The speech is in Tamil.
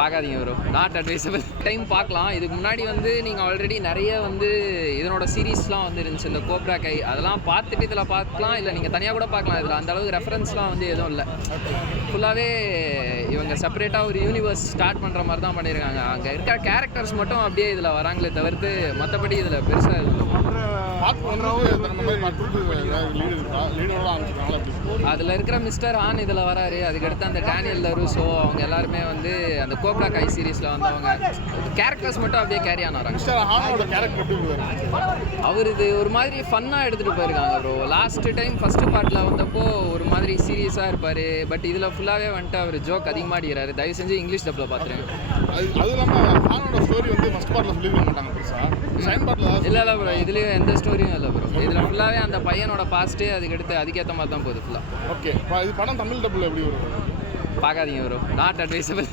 பார்க்காதீங்க ப்ரோ, நாட் அட்வைசபிள். டைம் பார்க்கலாம். இதுக்கு முன்னாடி வந்து நீங்கள் ஆல்ரெடி நிறைய வந்து இதனோட சீரீஸ்லாம் வந்து இருந்துச்சு, இந்த கோப்ரா கை, அதெல்லாம் பார்த்துட்டு இதில் பார்க்கலாம். இல்லை நீங்கள் தனியாக கூட பார்க்கலாம். இதில் அந்த அளவுக்கு ரெஃபரன்ஸ்லாம் வந்து எதுவும் இல்லை. ஃபுல்லாகவே இவங்க செப்பரேட்டாக ஒரு யூனிவர்ஸ் ஸ்டார்ட் பண்ணுற மாதிரி தான் பண்ணியிருக்காங்க. அங்கே இருக்க கேரக்டர்ஸ் மட்டும் அப்படியே இதில் வராங்களே தவிர்த்து மற்றபடி இதில் பெருசாக அதில் இருக்கிற மிஸ்டர் ஆன் இதில் வராரு. அதுக்கடுத்து அந்த டேனியல் லரூசோ அவங்க எல்லாருமே வந்து அந்த கோப்ரா கை சீரீஸில் வந்தவங்க கேரக்டர்ஸ் மட்டும் அப்படியே கேரி ஆன் வராங்க. அவர் இது ஒரு மாதிரி ஃபன்னாக எடுத்துகிட்டு போயிருக்காங்க ப்ரோ. லாஸ்ட் டைம் ஃபஸ்ட்டு பார்ட்டில் வந்தப்போ ஒரு மாதிரி சீரியஸாக இருப்பார். பட் இதில் ஃபுல்லாகவே வந்துட்டு அவர் ஜோக் அதிகமாக அடிக்கிறாரு. தயவு செஞ்சு இங்கிலீஷ் டப்பில் பார்த்துருங்க. அது இல்லாமல் ஸ்டோரி வந்து ஃபஸ்ட் பார்ட்டில் சொல்லியிருக்க மாட்டாங்க இல்லை இல்லை ப்ரோ, இதுலேயும் எந்த ஸ்டோரியும் இல்லை ப்ரோ. இதில் ஃபுல்லாகவே அந்த பையனோட பாஸ்ட்டு அதுக்கேற்ற மாதிரி தான் போகுது ஃபுல்லாக. ஓகே, இது படம் தமிழ் டப்பில் எப்படி வரும்? பார்க்காதீங்க ப்ரோ, நாட் அட்வைசபிள்.